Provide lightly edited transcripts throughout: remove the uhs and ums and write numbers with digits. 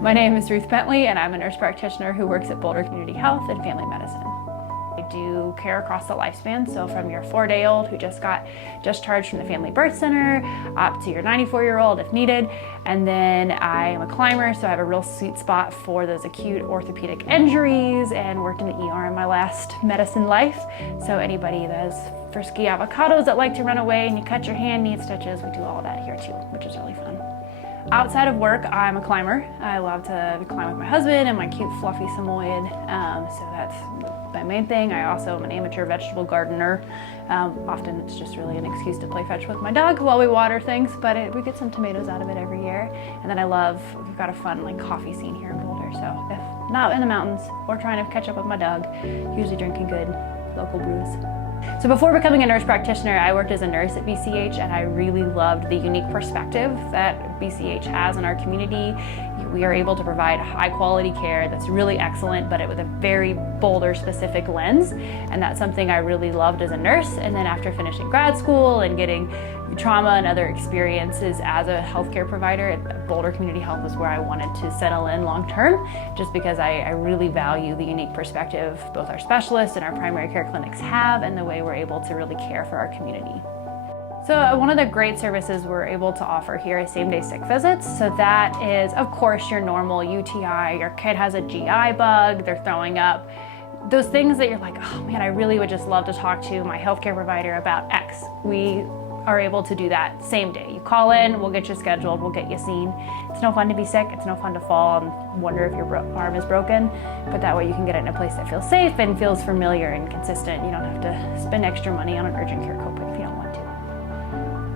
My name is Ruth Bentley, and I'm a nurse practitioner who works at Boulder Community Health and Family Medicine. I do care across the lifespan, so from your 4-day-old who just got discharged from the family birth center up to your 94-year-old if needed. And then I am a climber, so I have a real sweet spot for those acute orthopedic injuries and worked in the ER in my last medicine life. So anybody that is frisky avocados that like to run away and you cut your hand, need stitches, we do all that here too, which is really fun. Outside of work, I'm a climber. I love to climb with my husband and my cute fluffy Samoyed, so that's my main thing. I also am an amateur vegetable gardener. Often it's just really an excuse to play fetch with my dog while we water things, but we get some tomatoes out of it every year. And then we've got a fun coffee scene here in Boulder, so if not in the mountains or trying to catch up with my dog, usually drinking good local brews. So before becoming a nurse practitioner, I worked as a nurse at BCH, and I really loved the unique perspective that BCH has in our community. We are able to provide high quality care that's really excellent, but with a very Boulder specific lens. And that's something I really loved as a nurse. And then after finishing grad school and getting trauma and other experiences as a healthcare provider, Boulder Community Health was where I wanted to settle in long term, just because I really value the unique perspective both our specialists and our primary care clinics have, and the way we're able to really care for our community. So one of the great services we're able to offer here is same-day sick visits. So that is, of course, your normal UTI, your kid has a GI bug, they're throwing up. Those things that you're like, oh man, I really would just love to talk to my healthcare provider about X. We are able to do that same day. You call in, we'll get you scheduled, we'll get you seen. It's no fun to be sick, it's no fun to fall and wonder if your arm is broken, but that way you can get it in a place that feels safe and feels familiar and consistent. You don't have to spend extra money on an urgent care copay if you don't want to.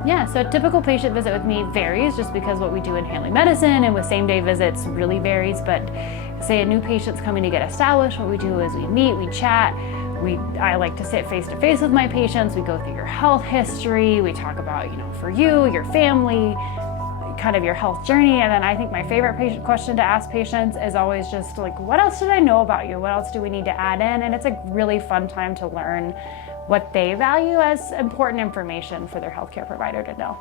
Yeah, so a typical patient visit with me varies just because what we do in family medicine and with same-day visits really varies, but say a new patient's coming to get established, what we do is we meet, we chat, I like to sit face-to-face with my patients, we go through your health history, we talk about, for you, your family, kind of your health journey, and then I think my favorite question to ask patients is always just like, what else did I know about you? What else do we need to add in? And it's a really fun time to learn what they value as important information for their healthcare provider to know.